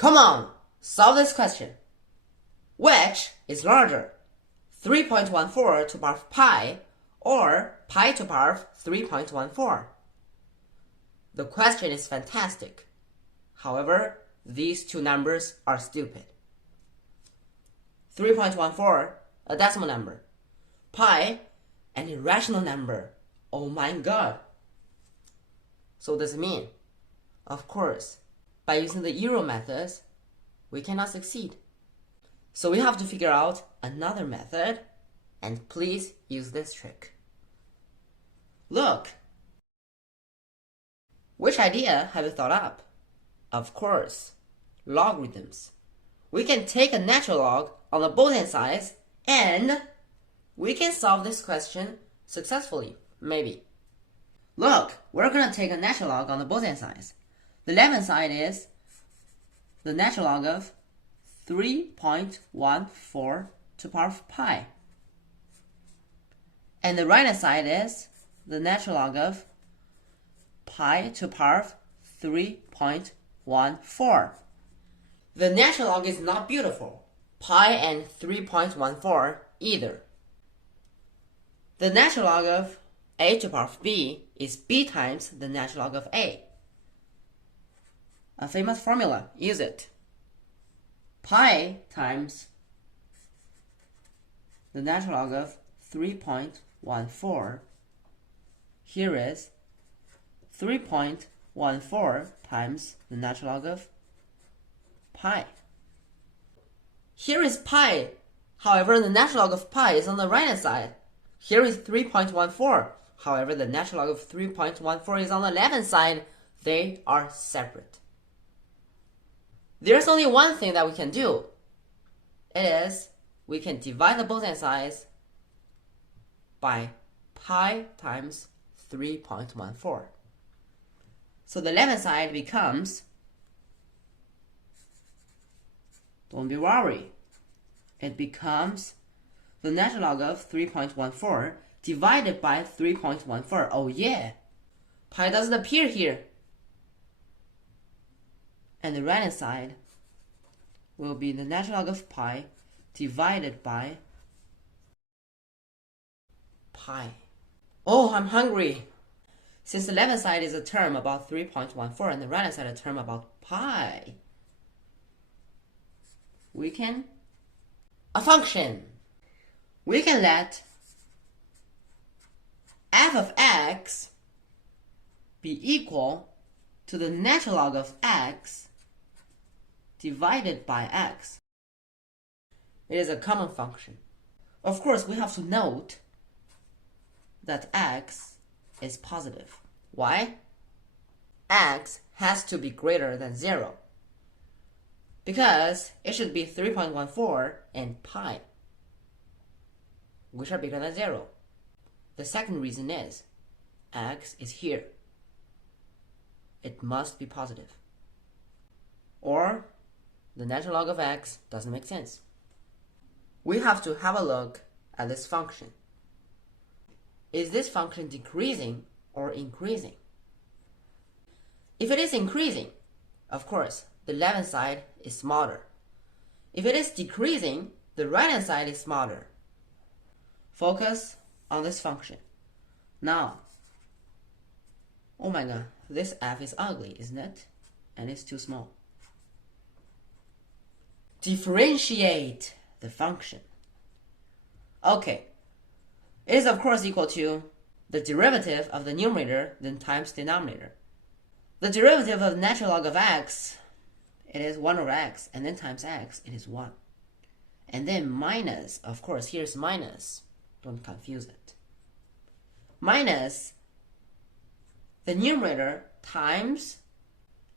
Come on, solve this question. Which is larger, 3.14 to the power of pi or pi to the power of 3.14? The question is fantastic. However, these two numbers are stupid. 3.14, a decimal number. Pi, an irrational number. Oh my god. So what does it mean? Of course, by using the Euro methods, we cannot succeed. So we have to figure out another method, and please use this trick. Look! Which idea have you thought up? Of course, logarithms. We can take a natural log on the both hand sides, and we can solve this question successfully, maybe. Look, we're going to take a natural log on the both hand sides. The left-hand side is the natural log of 3.14 to the power of pi. And the right-hand side is the natural log of pi to the power of 3.14. The natural log is not beautiful. Pi and 3.14 either. The natural log of a to the power of b is b times the natural log of a. A famous formula, use it. Pi times the natural log of 3.14. Here is 3.14 times the natural log of pi. Here is pi. However, the natural log of pi is on the right hand side. Here is 3.14. However, the natural log of 3.14 is on the left hand side. They are separate. There's only one thing that we can do. It is, we can divide the both hand sides by pi times 3.14. So the left hand side becomes, don't be worried, it becomes the natural log of 3.14 divided by 3.14. Oh yeah, pi doesn't appear here. And the right hand side will be the natural log of pi divided by pi. Oh, I'm hungry. Since the left hand side is a term about 3.14 and the right hand side a term about pi, we can a function. We can let f of x be equal to the natural log of x divided by x. It is a common function. Of course, we have to note that x is positive. Why? X has to be greater than 0 because it should be 3.14 and pi, which are bigger than 0. The second reason is x is here. It must be positive, or the natural log of x doesn't make sense. We have to have a look at this function. Is this function decreasing or increasing? If it is increasing, of course, the left hand side is smaller. If it is decreasing, the right hand side is smaller. Focus on this function. Now, oh my god, this f is ugly, isn't it? And it's too small. Differentiate the function. Okay, it is of course equal to the derivative of the numerator then times denominator. The derivative of the natural log of x, it is 1 over x, and then times x, it is 1. And then minus, of course, here's minus. Don't confuse it. Minus the numerator times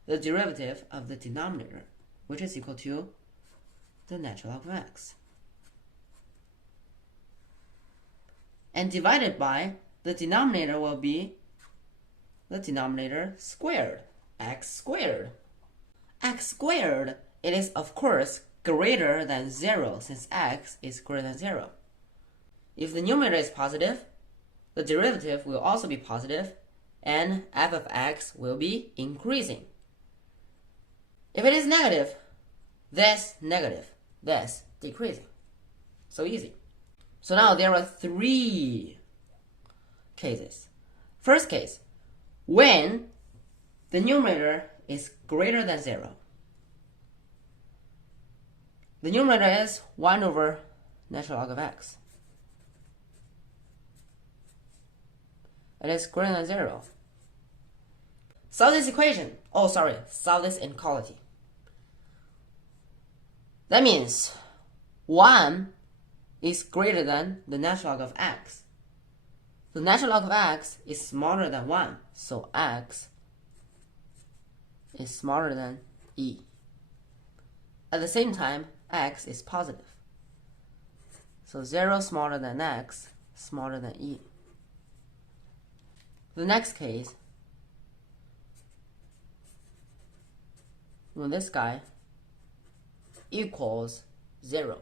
the derivative of the denominator, which is equal to the natural log of x. And divided by, the denominator will be the denominator squared, x squared. X squared, it is of course greater than 0 since x is greater than 0. If the numerator is positive, the derivative will also be positive and f of x will be increasing. If it is negative, this negative, this decreasing. So easy. So now there are 3 cases. First case, when the numerator is greater than 0. The numerator is 1 over natural log of x. It is greater than 0. Solve this equation. Solve this inequality. That means 1 is greater than the natural log of x. The natural log of x is smaller than 1, so x is smaller than e. At the same time, x is positive. So 0 smaller than x, smaller than e. The next case, when this guy equals 0,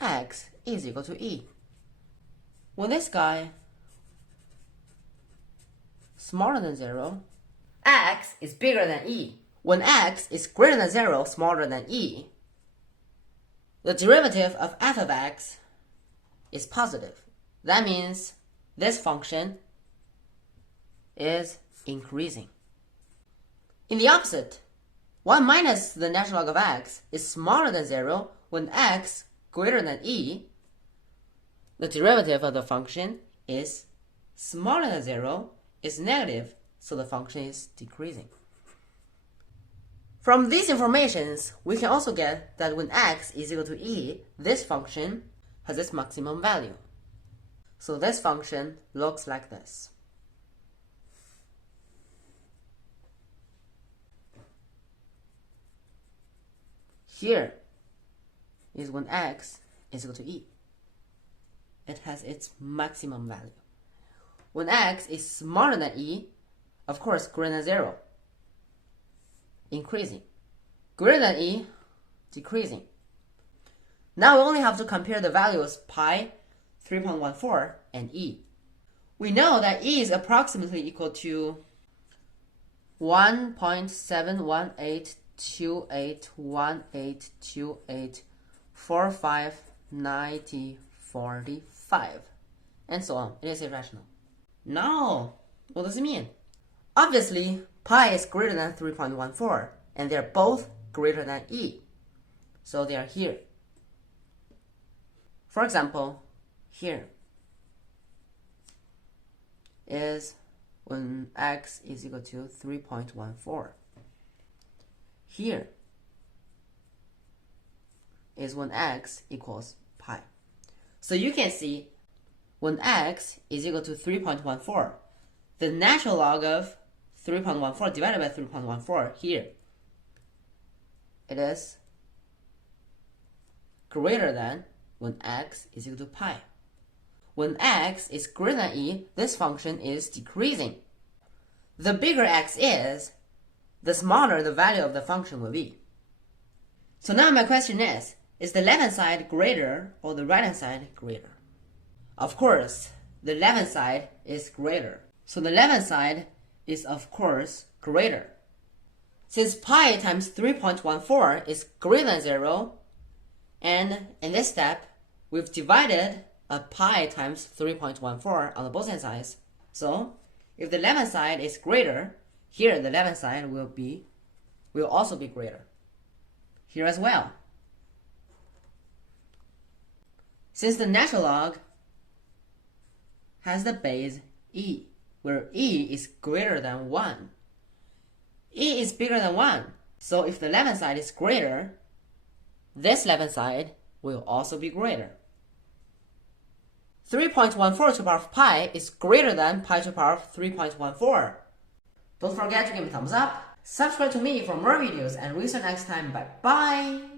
x is equal to e. When this guy smaller than 0, x is bigger than e. When x is greater than 0, smaller than e, the derivative of f of x is positive. That means this function is increasing. In the opposite, 1 minus the natural log of x is smaller than 0 when x greater than e. The derivative of the function is smaller than 0, is negative, so the function is decreasing. From these informations, we can also get that when x is equal to e, this function has its maximum value. So this function looks like this. Here is when x is equal to e. It has its maximum value. When x is smaller than e, of course, greater than 0, increasing. Greater than e, decreasing. Now we only have to compare the values pi, 3.14, and e. We know that e is approximately equal to 1.71828828459045, and so on. It is irrational. Now, what does it mean? Obviously, pi is greater than 3.14, and they're both greater than e. So they are here. For example, here is when x is equal to 3.14. Here is when x equals pi. So you can see when x is equal to 3.14, the natural log of 3.14 divided by 3.14 here, it is greater than when x is equal to pi. When x is greater than e, this function is decreasing. The bigger x is, the smaller the value of the function will be. So now my question is the left-hand side greater or the right-hand side greater? Of course, the left-hand side is greater. So the left-hand side is of course greater. Since pi times 3.14 is greater than 0, and in this step, we've divided a pi times 3.14 on the both hand sides. So if the left-hand side is greater, here the left-hand side will also be greater. Here as well. Since the natural log has the base e, where e is greater than 1. E is bigger than 1. So if the left-hand side is greater, this left-hand side will also be greater. 3.14 to the power of pi is greater than pi to the power of 3.14. Don't forget to give me a thumbs up, subscribe to me for more videos, and we'll see you next time. Bye bye!